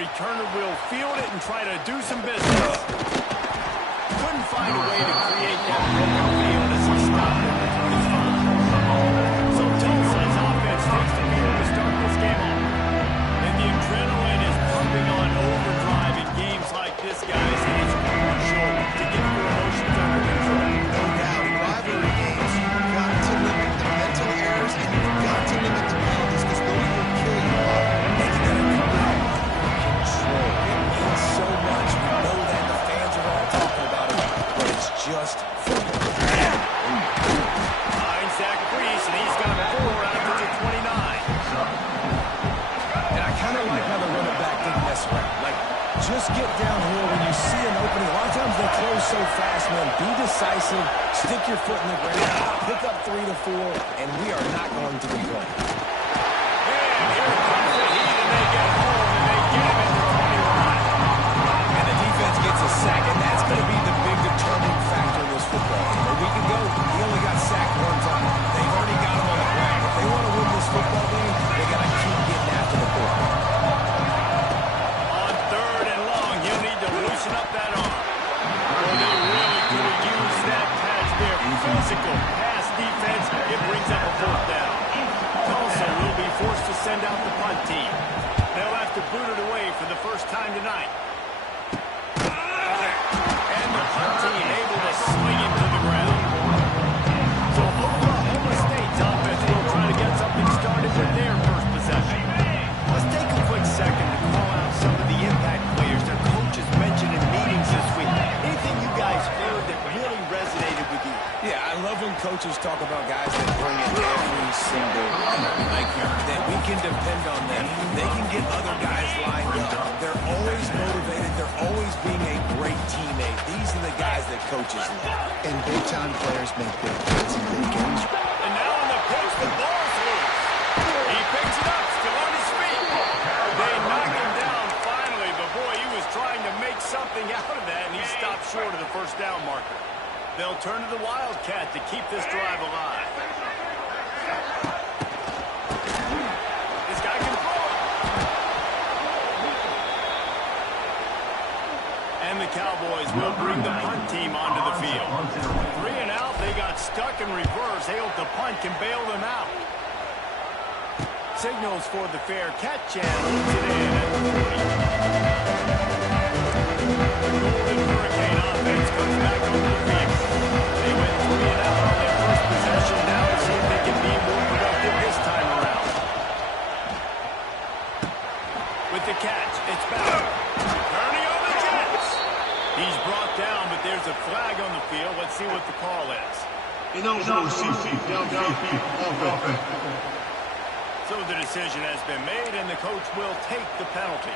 returner will field it and try to do some business. Couldn't find a way to create that broken field as he stopped at the 25. So Tulsa's offense takes the field to start this game off. And the adrenaline is pumping on overdrive in games like this, guys, and it's crucial to get your emotions under control. No doubt, in rivalry games, you've got to limit the mental errors and you've got to limit the penalties because those will kill you. And you got to come out under control. It means so much. We know that the fans are all talking about it, but it's just football. Finds Zach Priest, and he's got 4 out to the 29. And I kind of like how the running back didn't mess around. Like, just get downhill when you see an opening. A lot of times they close so fast, man. Be decisive, stick your foot in the ground, pick up 3 to 4, and we are not going to complain. And here comes the heat, and they get home, and they get him at the 21. And the defense gets a sack, and that's going to be the big determining factor in this football game. A week ago, he only got sacked 1 time. They've already got him on the ground. If they want to win this football game, they got to keep getting after the football. On 3rd and long, he'll need to loosen up that arm. Well, they really could have used that pass there. Physical pass defense, it brings up a 4th down. Tulsa will be forced to send out the punt team. They'll have to boot it away for the first time tonight. And the punt team able to sling him to the ground. So Oklahoma State's offense will try to get something started with their first possession. Let's take a quick second to call out some of the impact players their coaches mentioned in meetings this week. Anything you guys heard that really resonated with you? Yeah, I love when coaches talk about guys that bring in every single like that we can depend on them. They can get other guys lined up. They're always motivated. They're always being a great teammate. These are the guys that coaches love. And big-time players make big plays in big games. And now on the pitch, the ball's loose. He picks it up, still on his feet. They knock him down finally, but boy, he was trying to make something out of that, and he stopped short of the first down marker. They'll turn to the Wildcat to keep this drive alive. This guy can throw it. And the Cowboys will bring the punt team onto the field. 3 and out, they got stuck in reverse. They hope the punt can bail them out. Signals for the fair catch and hooks it in at the 40. The Golden Hurricane offense comes back over the field. They went 3 and out on their first possession. Now let's see if they can be more productive this time around. With the catch, it's back. Turning on the Jets. He's brought down, but there's a flag on the field. Let's see what the call is. So the decision has been made, and the coach will take the penalty.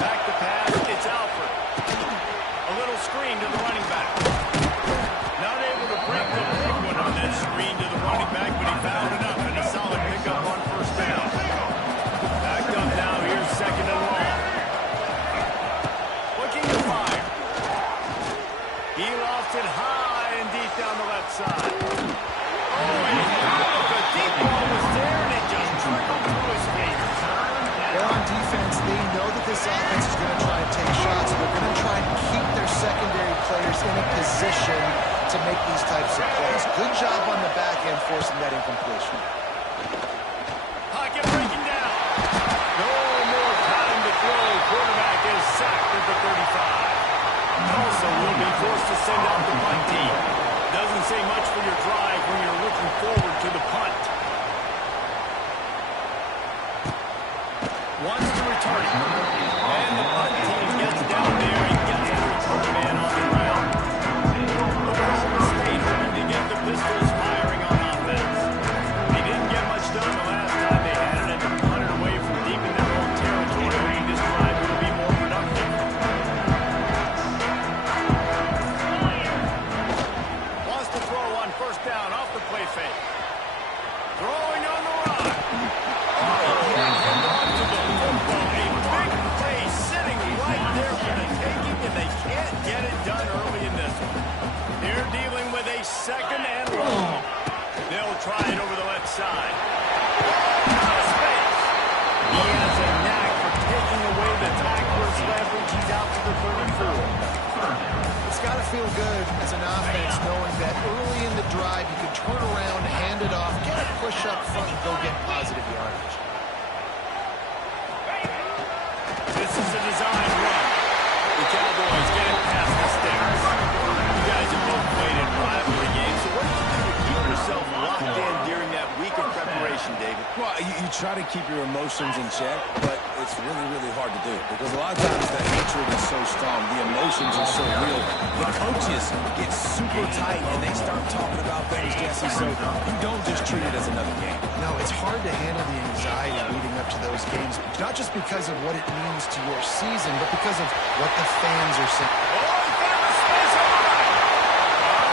Back to pass, it's Alford. A little screen to the running back. Not able to break the big one on that screen to the running back, but he found enough and a solid pickup on first down. Backed up now, here's 2nd and long. Looking to fire. He lost it high and deep down the left side. Oh, and the deep ball was there, and it just trickled through his fingers. Well, on defense, they know that this offense is going to try to take shots. They're going to try to keep their secondary players in a position to make these types of plays. Good job on the back end forcing that incompletion. Pocket breaking down. No more time to throw. Quarterback is sacked at the 35. Tulsa will be forced to send out the punt team. Doesn't say much for your drive when you're looking forward to the punt. Wants to return it. And the punt team gets down there and gets the return man on the ground. Oklahoma State hoping to get the Pistols firing on offense. They didn't get much done the last time they had it, and to punt it away from deep in their own territory, hoping this drive will be more productive. Wants to throw on first down off the play fake. Throwing on the run. Second and long. They'll try it over the left side. Out of space. He has a knack for taking away the tackler's leverage. He's out to the 34. It's got to feel good as an offense knowing that early in the drive you can turn around, hand it off, get a push up front, and go get positive yardage. This is a design run. The Cowboys get it past the sticks. You guys have both played in rivalry games, so what do you do to keep yourself locked in during that week of preparation, David? Well, you try to keep your emotions in check, but it's really, really hard to do because a lot of times that hatred is so strong, the emotions are so real. The coaches get super tight and they start talking about things, Jesse, so you don't just treat it as another game. No, it's hard to handle the anxiety leading up to those games, not just because of what it means to your season, but because of what the fans are saying. Oh, he found the space on the right.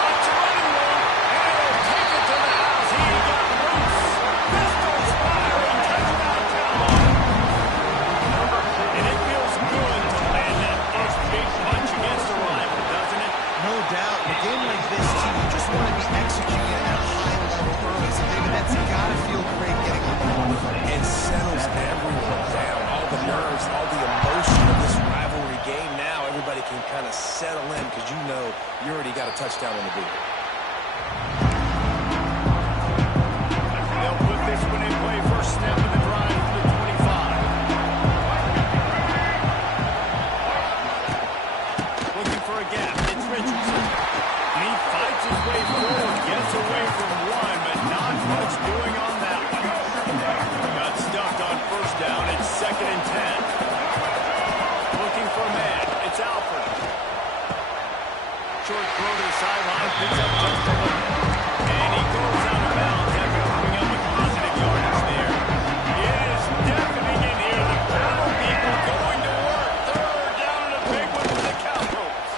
It's a running one, and he'll take it to the house. He got loose. Pistols firing, touchdown Cowboys. And it feels good to land that first big punch against a rival, doesn't it? No doubt. In a game like this, too, you just want to be executing at a high level early. So, David, that's got to feel great getting on the ball. It settles everyone down. All the nerves, all the emotion of this rivalry game. Now everybody can kind of settle in because you know you already got a touchdown on the board. They'll put this one in play. First snap of the drive to the 25. Looking for a gap. It's Richardson. And he fights his way forward. Gets away from one, but not much doing on that one. Got stuffed on first down. It's 2nd and 10. Looking for a man. It's Alford. Short throw to the sideline. Picks up just a little. And he goes out of bounds after coming up with positive yardage there. It is deafening in here. The battle people going to work. 3rd down and a big one for the Cowboys.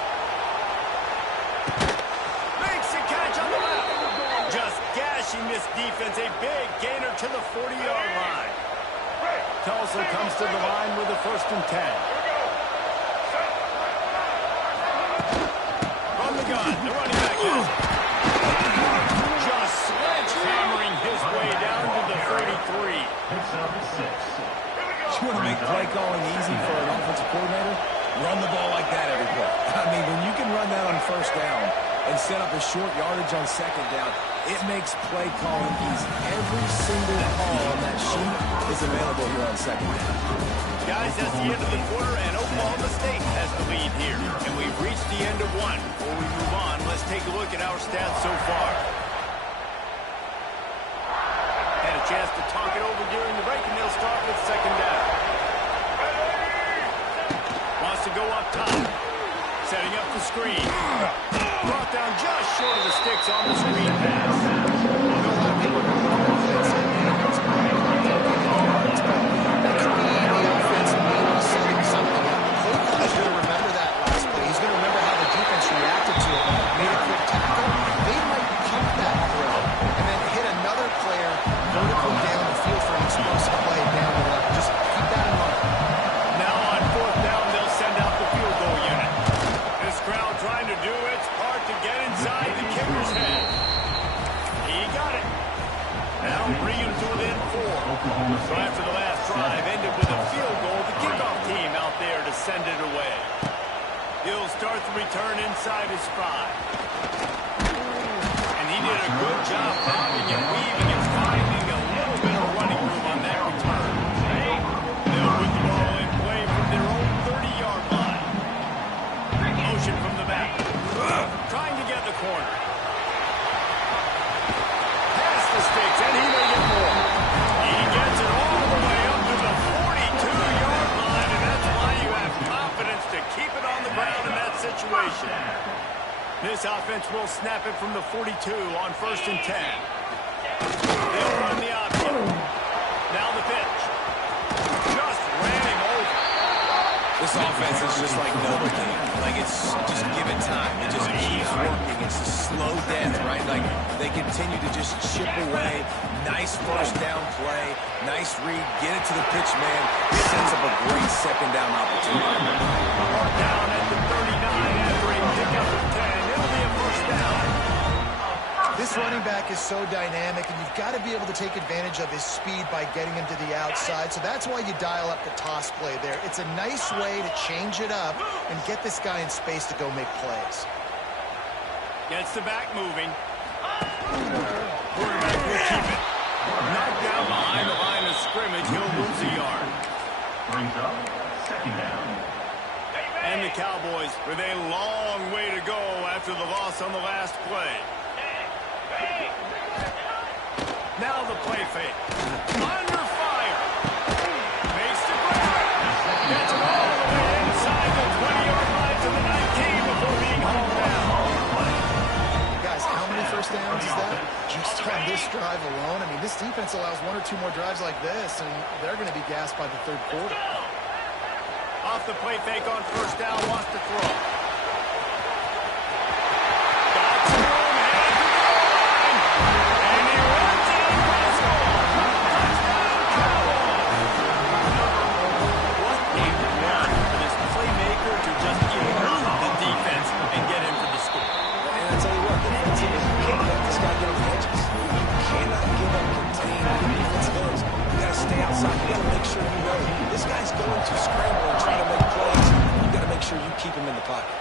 Makes the catch on the left. Just gashing this defense. A big gainer to the 40-yard line. Tulsa comes to the line with a 1st and 10. From the gun, the running back has it. Just sledgehammering his way down to the 33. You want to make play calling easy for an offensive coordinator? Run the ball like that every play. I mean, when you can run that on first down and set up a short yardage on 2nd down, it makes play calling easy. Every single call on that sheet is available here on 2nd down. Guys, that's the end of the quarter, and Oklahoma State has the lead here. And we've reached the end of one. Before we move on, let's take a look at our stats so far. Had a chance to talk it over during the break, and they'll start with 2nd down. Wants to go up top. Setting up the screen. Brought down just short of the sticks on the screen pass. So after the last drive ended with a field goal, the kickoff team out there to send it away. He'll start the return inside his 5. And he did a good job bobbing and weaving and finding a little bit of running room on that return. They'll put the ball in play from their own 30-yard line. Motion from the back. Trying to get the corner. Past the sticks, and he may get more. He gets it all the way up to the 42-yard line, and that's why you have confidence to keep it on the ground in that situation. This offense will snap it from the 42 on 1st and 10. They'll run the option. Now the pitch. Just ran him over. This offense is just like Novocaine. Like, it's just give it time. It just keeps working. It's a slow death, right? Like, they continue to just chip away. Nice first down play. Nice read. Get it to the pitch man. It sets up a great 2nd down opportunity. Mark down at the 39 after a pickup of 10. It'll be a 1st down. This This running back is so dynamic, and you've got to be able to take advantage of his speed by getting him to the outside. So that's why you dial up the toss play there. It's a nice way to change it up and get this guy in space to go make plays. Gets the back moving. Quarterback will keep it. Knocked down behind the line of scrimmage. He'll lose a yard. Brings up second down. And the Cowboys with a long way to go after the loss on the last play. Now the play fake. Under fire. Makes the grab. Gets it all the way inside the 20-yard line to the 19 before being hauled down. Guys, how many first downs is that? Just on this drive alone. I mean, this defense allows one or two more drives like this, and they're going to be gassed by the third quarter. Off the play fake on first down, wants to throw. Got some room, headed to the goal line. And he runs it for the score. Touchdown, Cowboys. What a run for this playmaker to just elude the defense and get in for the score. And I tell you what, defensively, you can't let this guy get on the edges. You cannot give up contained defensive ends. You got to stay outside. You got to make sure you know this guy's going to scramble and try to make plays. You got to make sure you keep him in the pocket.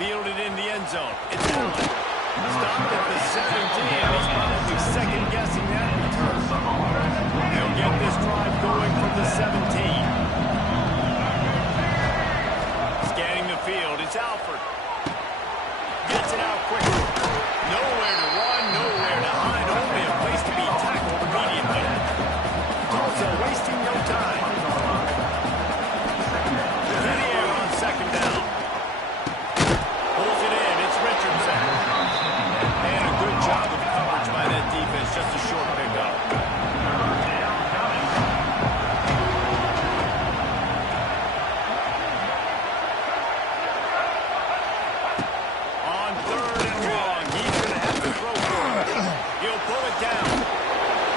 Fielded in the end zone. It's Allen. Stopped at the 17. He's probably second-guessing that return. He'll get this drive going from the 17. Scanning the field. It's Alford. Gets it out quickly. Nowhere to run, nowhere to hide. Only a place to be tackled immediately. Tulsa wasting no time. To the air on second down. Pulls it in. It's Richardson. And a good job of coverage by that defense. Just a short pickup. On third and long, he's going to have to throw for it. He'll pull it down.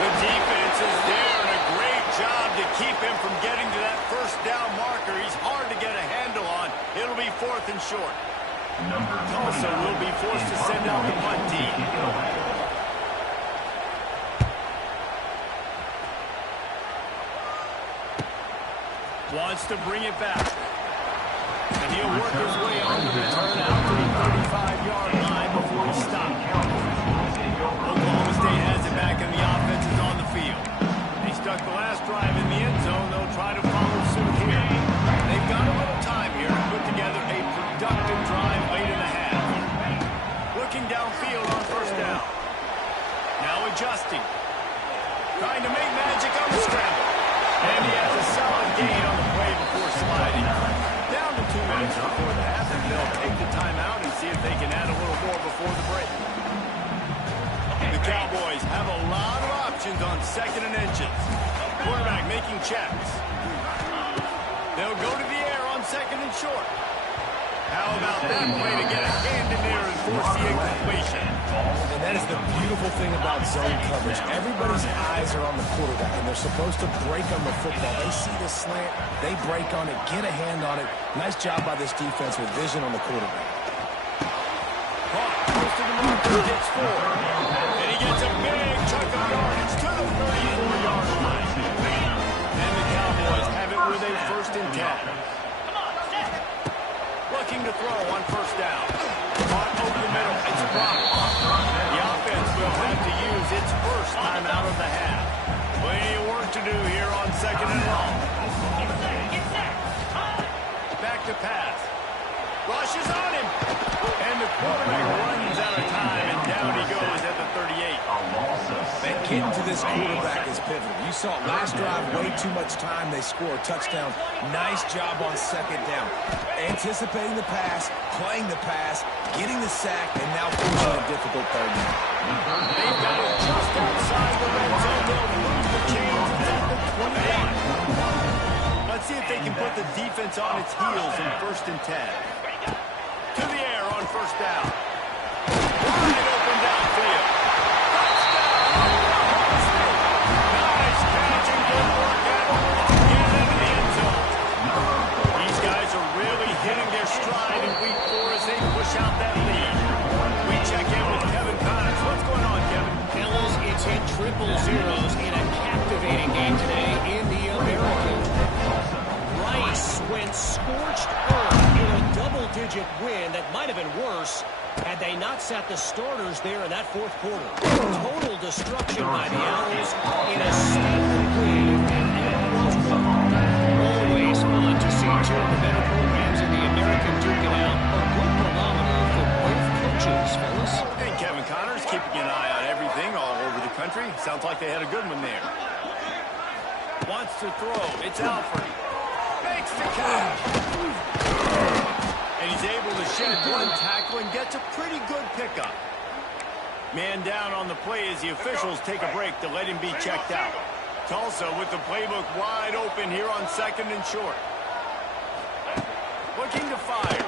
The defense is there, and a great job to keep him from getting to that first down marker. He's hard to get a handle on. It'll be fourth and short. Tulsa will be forced to send out the punt team. Wants to bring it back. And he'll work his way on the return out to the 35-yard line before he stops. Oklahoma State has it back, and the offense is on the field. They stuck the last drive in the end zone. They'll try to follow suit here. They've got a little time here to put together a productive drive late in the half. Looking downfield on first down. Now adjusting. Trying to make magic on the scramble. And he has a solid gain on the play before sliding. Down to 2 minutes before the half, and they'll take the timeout and see if they can add a little more before the break. The Cowboys have a lot of options on second and inches. Quarterback making checks. They'll go to the air on second and short. How about that play to get a hand in there and force the incompletion? And that is the beautiful thing about zone coverage. Everybody's eyes are on the quarterback, and they're supposed to break on the football. They see the slant, they break on it, get a hand on it. Nice job by this defense with vision on the quarterback. Hawk close to the marker, gets 4. And he gets a big chunk of yardage to the 34-yard line. And the Cowboys have it with a first and 10. Looking to throw on first down. Caught over the middle. It's blocked. The offense will have to use its first time out of the half. Plenty of work to do here on second and long. Back to pass. Rushes on him. And the quarterback runs out of time, and down he goes at the 38. Man, getting to this quarterback is pivotal. You saw it last drive, way too much time. They score a touchdown. Nice job on second down. Anticipating the pass, playing the pass, getting the sack, and now forcing a difficult third down. They've got it just outside the red zone. They'll lose the chains. It's at the 21. Let's see if they can put the defense on its heels in first and 10. To the air on first down. Wide open downfield. Touchdown! Nice catch and good work at get into the end zone. These guys are really hitting their stride in week 4 as they push out that lead. We check They not sat the starters there in that fourth quarter. Total destruction by the Owls in a statement lead. Always fun to see two of the better programs in the American duke it out. A good barometer for both coaches, fellas. And Kevin Connors keeping an eye on everything all over the country. Sounds like they had a good one there. Wants to throw. It's Alfred. Makes the catch. And he's able to shed one tackle and gets a pretty good pickup. Man down on the play as the officials take a break to let him be checked out. Tulsa with the playbook wide open here on 2nd and short. Looking to fire.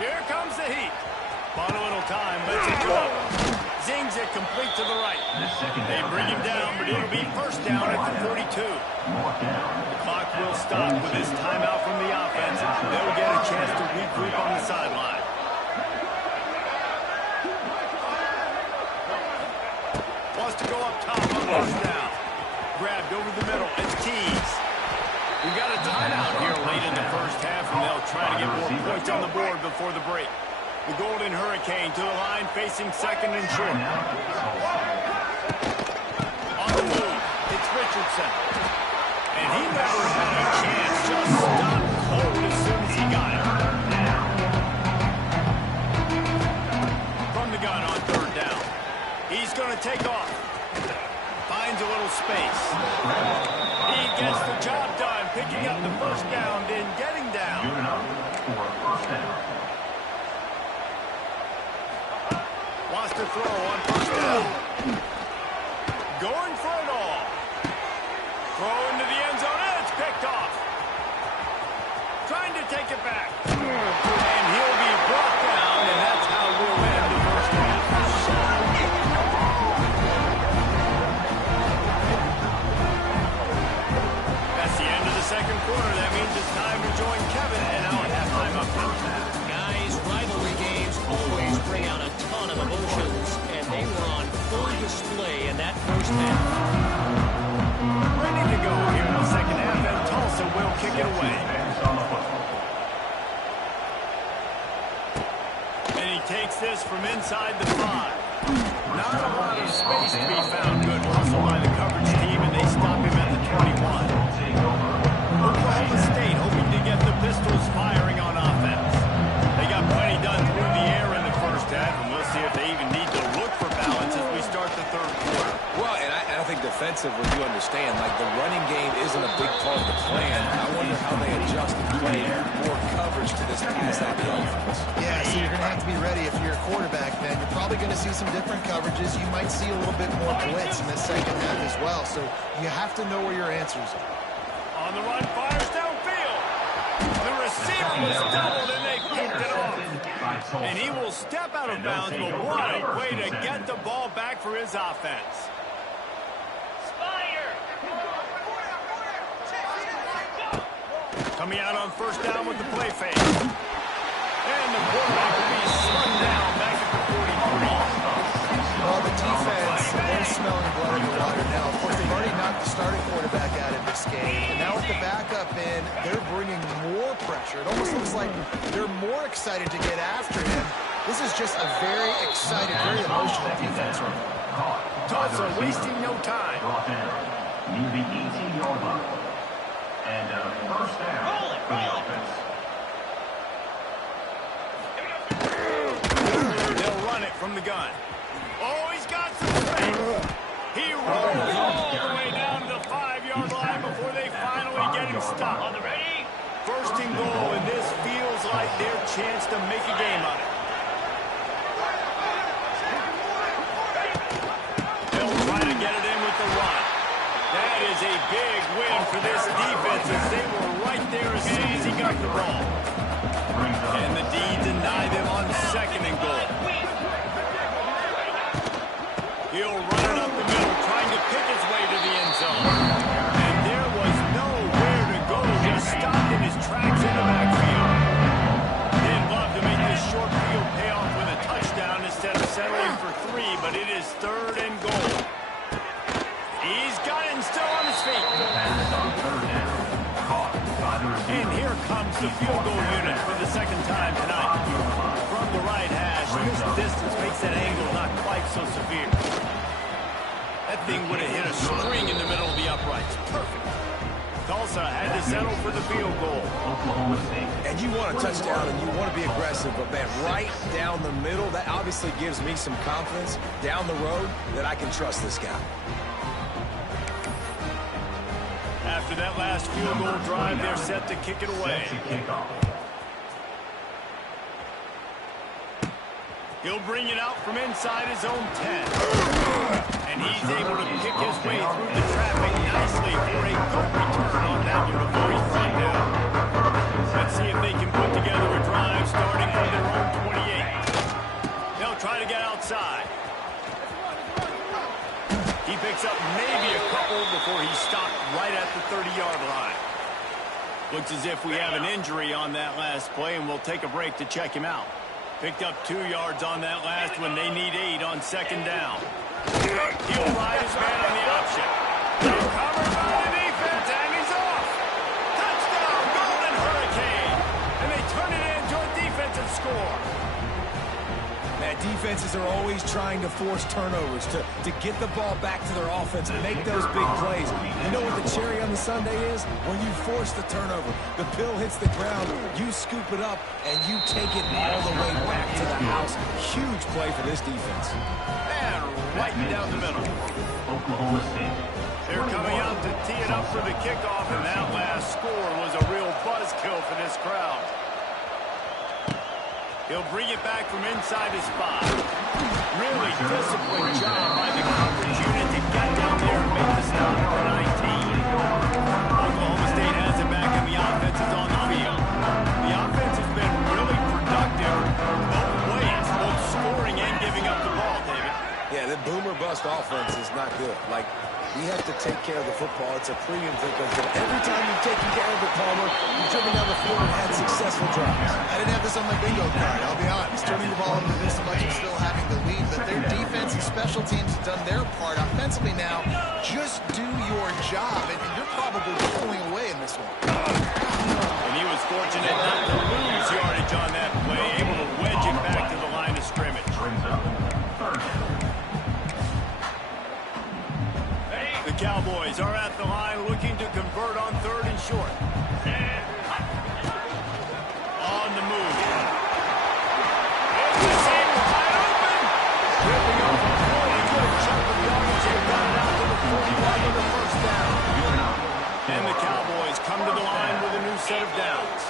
Here comes the heat. Bought a little time, lets it go. Zings it complete to the right. They bring him down, but it'll be first down at the 32. The clock will stop with this timeout from the offense. They'll get a chance to regroup on the sideline. Wants to go up top on first down. Grabbed over the middle. It's Keys. We got a timeout here late in the first half, and they'll try to get more points on the board before the break. The Golden Hurricane to the line, facing 2nd and short. On the move, it's Richardson. And he never had a chance. Just stopped cold as soon as he got it. From the gun on 3rd down. He's going to take off. Finds a little space. He gets the job done, picking up the first down, then getting down. Wants to throw on first down. Going for it all. Throw into the end zone, and it's picked off. Trying to take it back. And he'll be brought down, and that's how we'll end the first half. That's the end of the 2nd quarter. That means it's time to join Kevin and our halftime update. Guys, rivalry games always bring out a ton of emotions, and they were on full display in that first half. Ready to go here in the second half, and Tulsa will kick it away. And he takes this from inside the 5. Not a lot of space to be found. Good hustle by the coverage team, and they stop him at the 21. Oklahoma State hoping to get the Pistols firing on offense. They got plenty done through the air in the first half, and we'll see if they even need to look for balance as we start the 3rd quarter. Well, and I think defensively, you understand, like the running game isn't a big part of the plan. I wonder how they adjust and play more coverage to this pass-happy offense. Yeah, so you're going to have to be ready if you're a quarterback, man. You're probably going to see some different coverages. You might see a little bit more blitz in the second half as well. So you have to know where your answers are. On the run, fires downfield. The receiver was doubled, and they picked it off. And he will step out of bounds, but what a way to get the ball back for his offense. Coming out on first down with the play fake. And the quarterback will be slung down back at the 43. Well, the defense, they're smelling blood in the water now. Of course, they've already knocked the starting quarterback out of this game. And now with the backup in, they're bringing more pressure. It almost looks like they're more excited to get after him. This is just a very excited, very emotional defense right now. Tulsa wasting no time. Near the 18-yard line. And first down for the offense. They'll run it from the gun. Oh, he's got some space. He rolls all the way down to the 5-yard line before they finally get him stopped. On the ready? First and goal, and this feels like their chance to make a game of it. They'll try to get it in with the run. That is a big win for this defense as they were right there as soon as he got the ball. And the D deny them on 2nd and goal. He'll run it up the middle, trying to pick his way to the end zone. And there was nowhere to go, just stopped in his tracks in the backfield. They'd love to make this short field pay off with a touchdown instead of settling for 3, but it is 3rd and goal. He's got it and still on his feet. And here comes the field goal unit for the 2nd time tonight. From the right hash, Mr. distance makes that angle not quite so severe. That thing would have hit a string in the middle of the uprights. Perfect. Tulsa had to settle for the field goal. Oklahoma State. And you want a touchdown and you want to be aggressive, but man, right down the middle, that obviously gives me some confidence down the road that I can trust this guy. After that last field goal drive, they're set to kick it away. He'll bring it out from inside his own 10. And he's able to pick his way through the traffic nicely for a good return on that one before he's run down. Let's see if they can put together a drive starting from their own 28. They'll try to get outside. He picks up maybe a couple before he's stopped right at the 30-yard line. Looks as if we have an injury on that last play, and we'll take a break to check him out. Picked up 2 yards on that last one. They need 8 on second down. He'll ride his man on the option. Covered by the defense, and he's off. Touchdown, Golden Hurricane. And they turn it into a defensive score. Man, defenses are always trying to force turnovers to get the ball back to their offense and make those big plays. You know what the cherry on the sundae is? When you force the turnover, the pill hits the ground, you scoop it up, and you take it all the way back to the house. Huge play for this defense. And right down the middle. Oklahoma State. They're coming out to tee it up for the kickoff, and that last score was a real buzzkill for this crowd. He'll bring it back from inside his spot. Really disciplined job by the coverage unit to get down there and make the stop at the 19. Oklahoma State has it back, and the offense is on the field. The offense has been really productive both ways, both scoring and giving up the ball, David. Yeah, the boomer-bust offense is not good. Like, we have to take care of the football. It's a premium thing because every time you've taken care of it, Palmer, you've driven down the field and had successful drives. I didn't have this on my bingo card, I'll be honest. Turning the ball over this much and still having the lead, but their defense and special teams have done their part offensively now. Just do your job, and you're probably pulling away in this one. And he was fortunate not to lose yardage on that play, able to wedge it back to the line of scrimmage. The Cowboys are at the line looking to convert on 3rd and short. On the move. It's the same wide open. Ripping up a really good chunk of yardage. They got it out to the 41 with the first down. And the Cowboys come to the line with a new set of downs.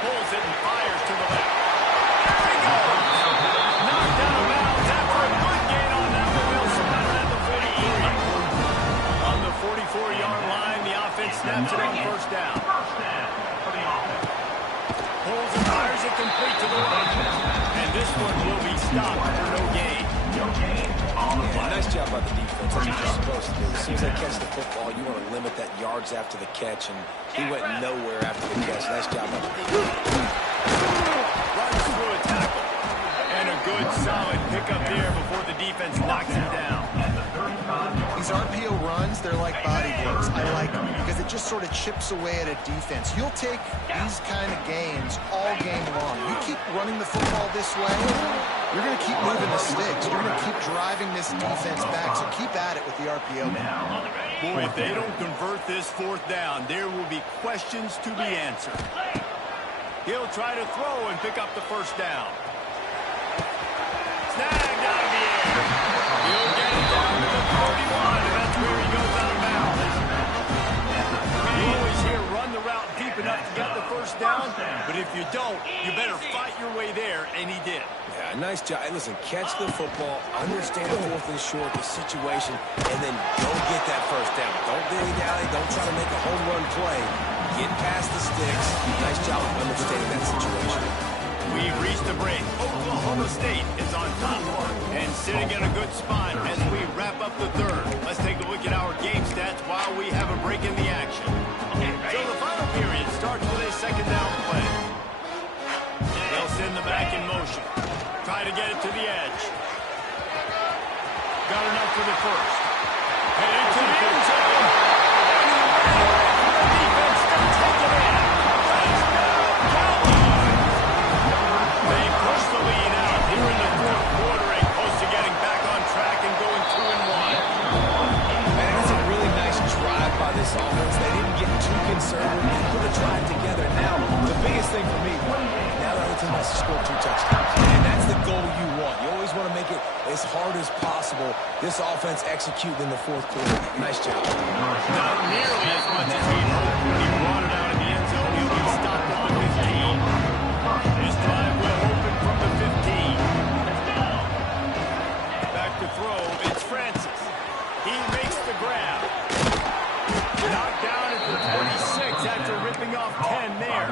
Pulls it and fires to the left. There he goes. Knocked out of bounds after a good gain on that one. They'll spot it at the 43. On the 44-yard line, the offense snaps it on first down. Pulls and fires it complete to the right. And this one will be stopped for no gain. Yeah, nice job by the defense. That's what you're supposed to do. As soon as they catch the football, you want to limit that yards after the catch, and he went nowhere after the catch. Nice job by the defense. Runs through a tackle. And a good, solid pickup there before the defense knocks him down. These RPO runs, they're like body blows. I like them because it just sort of chips away at a defense. You'll take these kind of games all game long. You keep running the football this way, you're going to keep moving the sticks. You're going to keep driving this defense back, so keep at it with the RPO. Boy, if they don't convert this 4th down, there will be questions to be answered. He'll try to throw and pick up the first down. Snagged out of the air. He'll get it down to the 41, and that's where he goes out of bounds. You always hear run the route deep enough to get the first down, but if you don't, you better fight your way there, and he did. Yeah, nice job. Hey, listen, catch the football, understand 4th and short, the situation, and then go get that first down. Don't dilly-dally, don't try to make a home run play. Get past the sticks. Nice job of understanding that situation. We've reached the break. Oklahoma State is on top and sitting in a good spot as we wrap up the 3rd. Let's take a look at our game stats while we have a break in the action. So the final period starts with a 2nd down play. They'll send the back in motion. Try to get it to the edge. Got enough for the first. Headed to the end zone. The defense still taking it in. Touchdown, Cowboys. They has to score 2 touchdowns. And that's the goal you want. You always want to make it as hard as possible. This offense executed in the fourth quarter. Nice job. Not nearly as much as he'd hoped when he brought it out of the end zone. He'll be stopped at the 15. This drive will open from the 15. Back to throw. It's Francis. He makes the grab. Knocked down at the 26 after ripping off 10 there.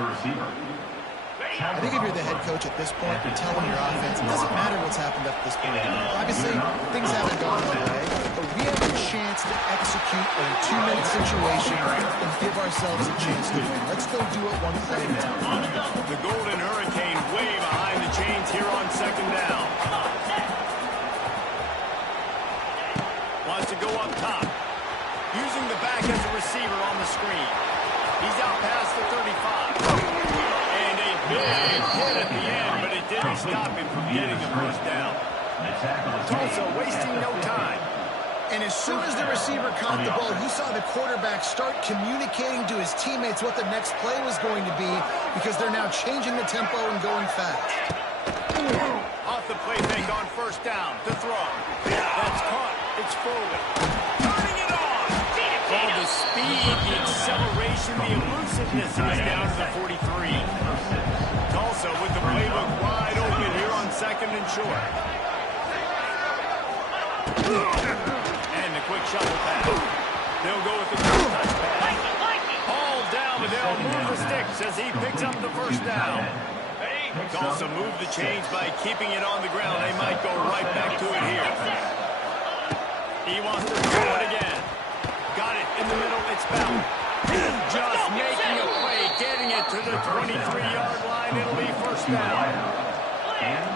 I think if you're the head coach at this point, you're telling your offense, it doesn't matter what's happened up to this point. Obviously, things haven't gone our way, but we have a chance to execute in a 2-minute situation and give ourselves a chance to win. Let's go do it one play at a time. The Golden Hurricane way behind the chains here on second down. Wants to go up top. Using the back as a receiver on the screen. He's out past the 35. And a big hit at the end, but it didn't stop him from getting the first down. Tulsa wasting no time. And as soon as the receiver caught the ball, he saw the quarterback start communicating to his teammates what the next play was going to be because they're now changing the tempo and going fast. Off the play fake on first down to throw. That's caught. It's Foley. Turning it on. Oh, the speed, the acceleration, the elusiveness. He's down to the 43. Tulsa with the playbook wide open here on second and short. And the quick shuffle pass. They'll go with the touch pass. Hauled down, but they'll move the sticks as he picks up the first down. Tulsa moved the chains by keeping it on the ground. They might go right back to it here. He wants to throw it again. Got it in the middle. It's Bell. Just making a play, getting it to the 23-yard line. It'll be first down.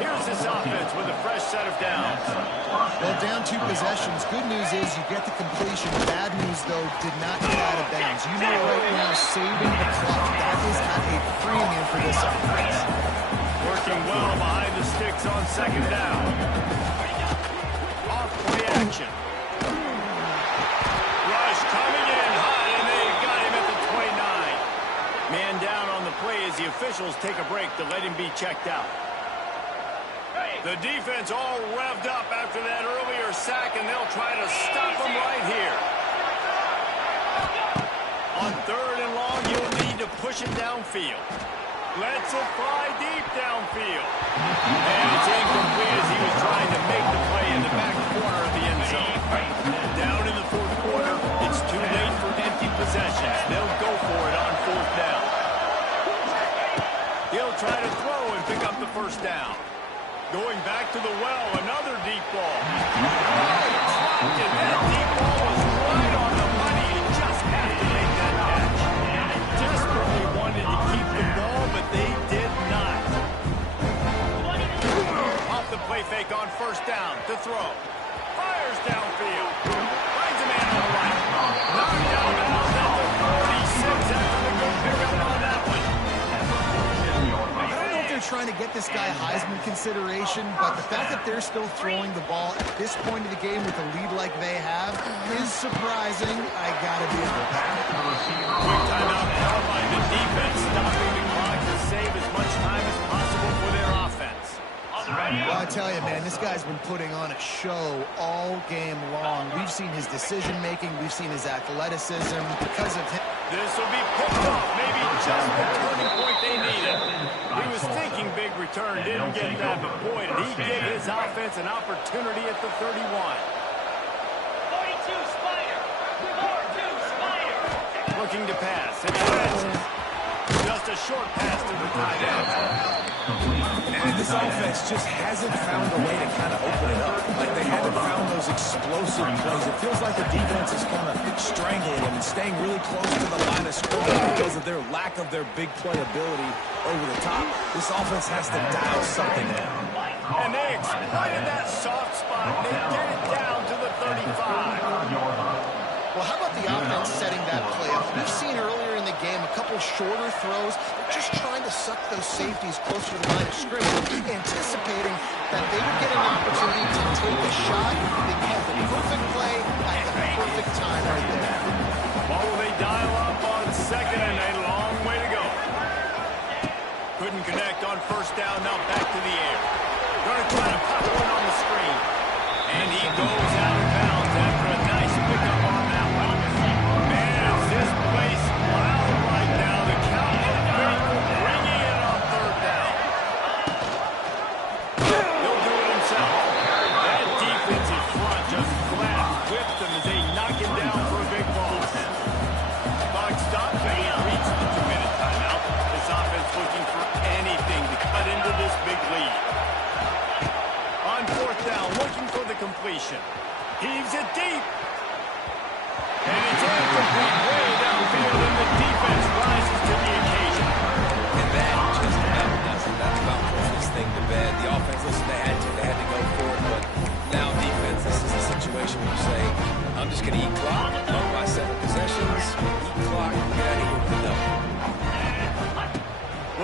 Here's this offense with a fresh set of downs. Well, down 2 possessions. Good news is you get the completion. Bad news, though, did not get out of bounds. You know right now, saving the clock, that is at a premium for this offense. Working well behind the sticks on second down. Off play action. Rush coming in high, and they got him at the 29. Man down on the play as the officials take a break to let him be checked out. The defense all revved up after that earlier sack, and they'll try to stop them right here. On third and long, you'll need to push it downfield. Lets it fly deep downfield. And it's incomplete as he was trying to make the play in the back corner of the end zone. Down in the fourth quarter, it's too late for empty possessions. They'll go for it on fourth down. He'll try to throw and pick up the first down. Going back to the well, another deep ball. And that deep ball was right on the money. He just had to make that catch. Desperately wanted to keep the ball, but they did not. Off the play fake on first down to throw. Fires downfield. Finds a man on the right. Knocked out at the 46 after the good pickup on that one. Trying to get this guy Heisman consideration, but the fact that they're still throwing the ball at this point of the game with a lead like they have is surprising. I gotta be able to. Quick timeout called by the defense, stopping the clock to save as much time as possible for their offense. Well, I tell you, man, this guy's been putting on a show all game long. We've seen his decision-making. We've seen his athleticism. Because of him. This will be picked off. Maybe just the turning point they needed. He was thinking big return, didn't get that, but boy, did he give his offense an opportunity at the 31. 42 Spider. 42 Spider. Looking to pass. It's Francis. Just a short pass to the tight end. And this offense just hasn't found a way to kind of open it up. Like they haven't found those explosive plays. It feels like the defense is kind of strangling them and staying really close to the line of scrimmage because of their lack of their big play ability over the top. This offense has to dial something in. And they exploited that soft spot. They get it down to the 35. Well, how about the offense setting that play up? We've seen earlier in the game a couple shorter throws. They're just trying to suck those safeties closer to the line of scrimmage, anticipating that they would get an opportunity to take a shot. They called the perfect play at the perfect time right there. What will they dial up on second and a long way to go? Couldn't Couldn't connect on first down. Now back to the air. Going to try to pop one on the screen. And he goes out of bounds after a nice pickup on that one. Man, is this place wild right now. The Cowboys faithful bringing it on third down. He'll do it himself. That defensive front just flat whipped him as they knock him down for a big loss. Clock stops and he reached the 2-minute timeout. This offense looking for anything to cut into this big lead. On fourth down, looking for the completion. Heaves it deep. And it's incomplete way downfield, and the defense rises to the occasion. And that just about does it. That's about puts this thing to bed. The offense, listen, they had to go for it, but now defense, this is a situation where you say, I'm just going to eat clock, up by 7 possessions, eat clock, get out of here with the double.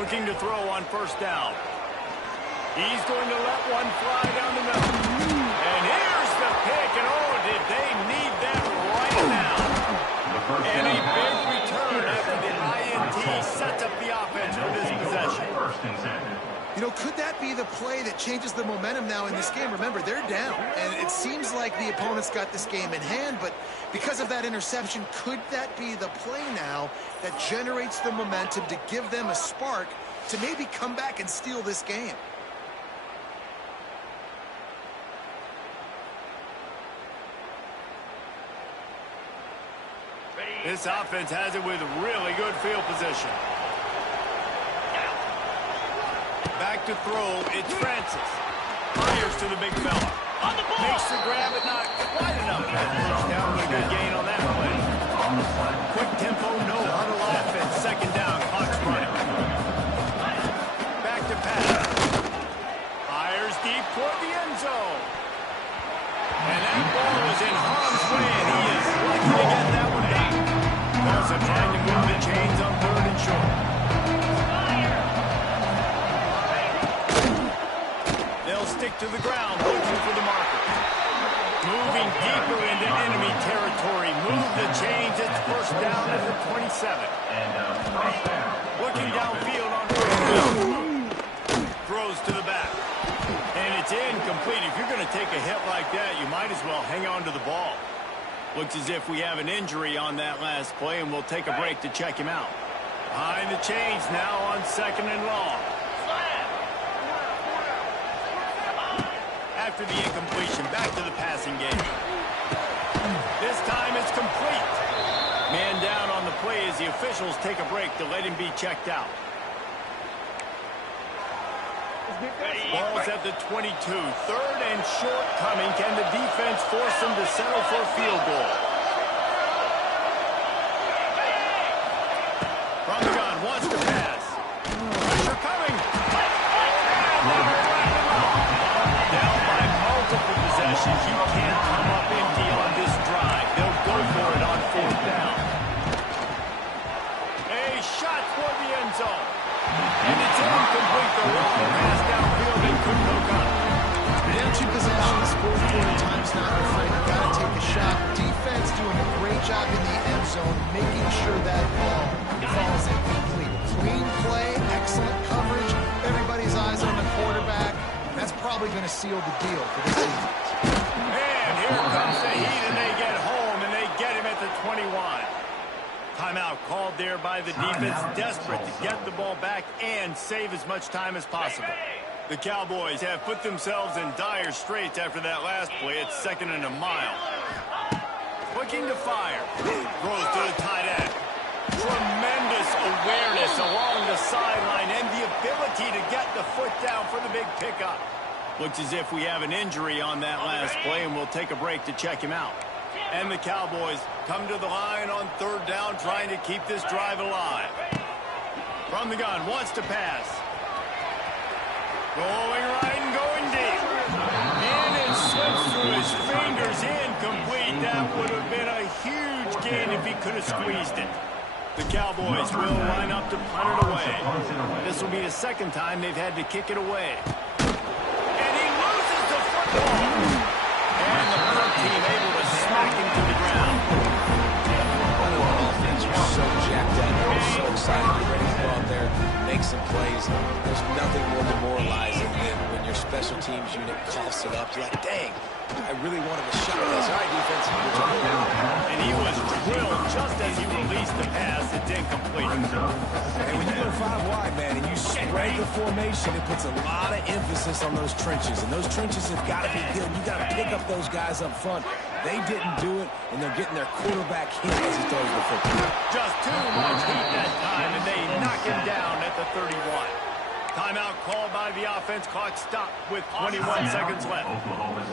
Looking to throw on first down. He's going to let one fly down the middle. And here's the pick, and oh, did they need that right now. And a big return after the INT sets up the offense for this possession. You know, could that be the play that changes the momentum now in this game? Remember, they're down, and it seems like the opponent's got this game in hand, but because of that interception, could that be the play now that generates the momentum to give them a spark to maybe come back and steal this game? This offense has it with really good field position. Back to throw, it's Francis. Fires to the big fella. Makes the grab, but not quite enough. First down, but a good gain on that play. Quick tempo, no huddle offense. Second down, clock's running. Back to pass. Fires deep toward the end zone. And that ball was in harm's way, and he is lucky to get that one back. Also trying to move the chains on third and short. They'll stick to the ground, looking for the marker. Moving deeper into enemy territory. Move the chains. It's first down at the 27. Looking downfield on first down. Throws to the back. And it's incomplete. If you're going to take a hit like that, you might as well hang on to the ball. Looks as if we have an injury on that last play, and we'll take a break to check him out. Behind the chains now on second and long. After the incompletion, back to the passing game. This time it's complete. Man down on the play as the officials take a break to let him be checked out. Ball's at the 22. Third and short coming. Can the defense force them to settle for a field goal? From the gun, wants to pass. Pressure coming. Down by multiple possessions. You can't come up empty on this drive. They'll go for it on fourth down. A shot toward the end zone. And it's incomplete. The long pass downfield. They couldn't hook up. Down 2 possessions, fourth quarter, time's not your friend. You got to take a shot. Defense doing a great job in the end zone, making sure that ball falls incomplete. Clean play, excellent coverage. Everybody's eyes on the quarterback. That's probably going to seal the deal for this season. And here comes the heat, and they get home, and they get him at the 21. Timeout called there by the defense, desperate to get the ball back and save as much time as possible. The Cowboys have put themselves in dire straits after that last play. It's second and a mile. Looking to fire. Throws to the tight end. Tremendous awareness along the sideline and the ability to get the foot down for the big pickup. Looks as if we have an injury on that last play, and we'll take a break to check him out. And the Cowboys come to the line on third down, trying to keep this drive alive. From the gun, wants to pass. Going right and going deep. And it slips through his fingers, incomplete. That would have been a huge gain if he could have squeezed it. The Cowboys will line up to punt it away. This will be the second time they've had to kick it away. And he loses the football. And the punt team able to smack him to the ground. Offense, you're so jacked up. You're so excited. You're ready to go out there, make some plays. There's special teams unit coughs it up. You're like, dang, I really wanted a shot at this. All right, defense. And he was drilled just as he released the pass. It didn't complete. And when you go 5 wide, man, and you spread the formation, it puts a lot of emphasis on those trenches. And those trenches have got to be good. You got to pick up those guys up front. They didn't do it, and they're getting their quarterback hit as he throws the football. Just too much heat that time, and they knock him down at the 31. Timeout called by the offense. Clock stopped with 21 seconds left.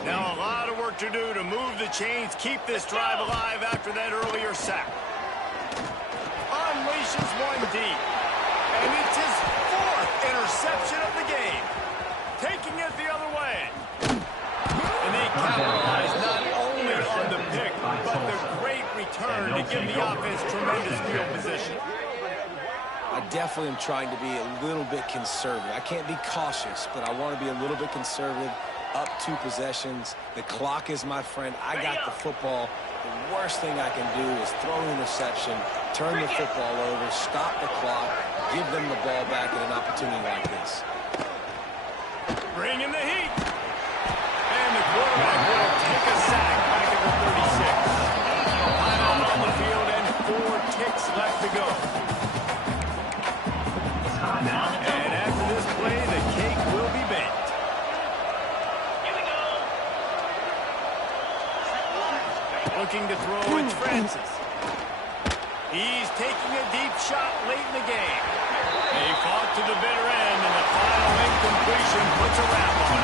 Now a lot of work to do to move the chains, keep this drive alive after that earlier sack. Unleashes one deep, and it's his 4th interception of the game. Taking it the other way. And they capitalize not only on the pick, but the great return to give the offense tremendous field position. I definitely am trying to be a little bit conservative. I can't be cautious, but I want to be a little bit conservative. Up 2 possessions. The clock is my friend. I got the football. The worst thing I can do is throw an interception, turn the football over, stop the clock, give them the ball back at an opportunity like this. Bring in the heat. And the quarterback will take a sack back at the 36. Timeout on the field and 4 ticks left to go. And after this play, the cake will be baked. Here we go. Looking to throw, it's Francis. He's taking a deep shot late in the game. They fought to the bitter end, and the final incompletion puts a wrap on